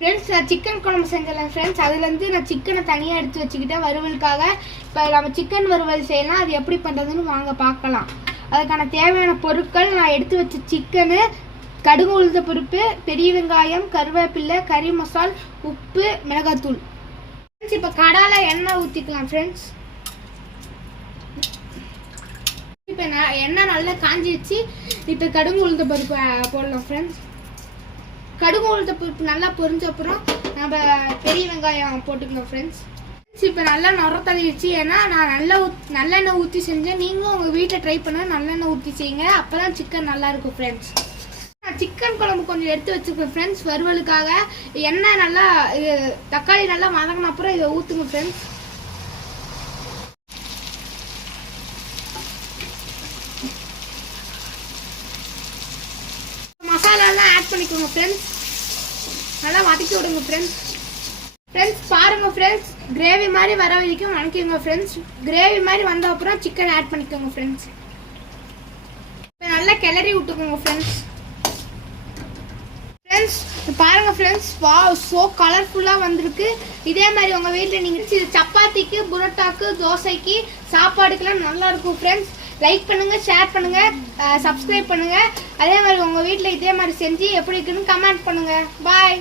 Friends நான் chicken குழம்பு செஞ்சேன் ஃப்ரெண்ட்ஸ் அதுலேருந்து நான் சிக்கனை தனியாக எடுத்து வச்சுக்கிட்டேன். வறுவலுக்காக இப்போ நம்ம சிக்கன் வறுவல் செய்யலாம். அது எப்படி பண்ணுறதுன்னு வாங்க பார்க்கலாம். அதுக்கான தேவையான பொருட்கள் நான் எடுத்து வச்ச சிக்கனு கடுகு உளுந்த பருப்பு பெரிய வெங்காயம் கருவேப்பிலை கறி மசால் உப்பு மிளகாத்தூள். ஃப்ரெண்ட்ஸ் இப்போ கடால எண்ணெய் ஊற்றிக்கலாம் ஃப்ரெண்ட்ஸ் இப்போ நான் எண்ணெய் நல்லா காஞ்சி வச்சு இப்போ கடுகு உளுந்த பருப்பு போடலாம் ஃப்ரெண்ட்ஸ் கடுகு உளுத்த பருப்பு நல்லா பொரிஞ்ச அப்புறம் நம்ம பெரிய வெங்காயம் போட்டுக்கணும் ஃப்ரெண்ட்ஸ் இப்போ நல்லா நுர தள்ளிடுச்சு. ஏன்னா நான் நல்லா ஊத் நல்லெண்ணெய் ஊற்றி செஞ்சேன். நீங்களும் உங்கள் வீட்டில் ட்ரை பண்ண நல்லெண்ணெய் ஊற்றி செய்யுங்க. அப்போ தான் சிக்கன் நல்லா இருக்கும் ஃப்ரெண்ட்ஸ் நான் சிக்கன் குழம்பு கொஞ்சம் எடுத்து வச்சுருக்கேன் ஃப்ரெண்ட்ஸ் வறுவலுக்காக எண்ணெய் நல்லா தக்காளி நல்லா வதங்கின அப்புறம் இதை ஊற்றுங்க ஃப்ரெண்ட்ஸ் வதக்கிக்கோங்க ஃப்ரெண்ட்ஸ் நல்லா வதக்கி விடுங்க ஃப்ரெண்ட்ஸ் ஃப்ரெண்ட்ஸ் பாருங்க ஃப்ரெண்ட்ஸ் கிரேவி மாதிரி வர வரைக்கும் வதக்கிங்க ஃப்ரெண்ட்ஸ் கிரேவி மாதிரி வந்த அப்புறம் சிக்கன் ஆட் பண்ணிக்கோங்க ஃப்ரெண்ட்ஸ் இப்போ நல்லா கிளறி விட்டுக்கோங்க ஃப்ரெண்ட்ஸ் ஃப்ரெண்ட்ஸ் பாருங்க ஃப்ரெண்ட்ஸ் வா ஸோ கலர்ஃபுல்லாக வந்திருக்கு. இதே மாதிரி உங்கள் வீட்டில் நீங்கள் சப்பாத்திக்கு புரோட்டாக்கு தோசைக்கு சாப்பாடுக்கெல்லாம் நல்லா இருக்கும் ஃப்ரெண்ட்ஸ் லைக் பண்ணுங்க ஷேர் பண்ணுங்க சப்ஸ்கிரைப் பண்ணுங்க. அதே மாதிரி உங்கள் வீட்டில் இதே மாதிரி செஞ்சு எப்படி இருக்குன்னு கமெண்ட் பண்ணுங்க. பாய்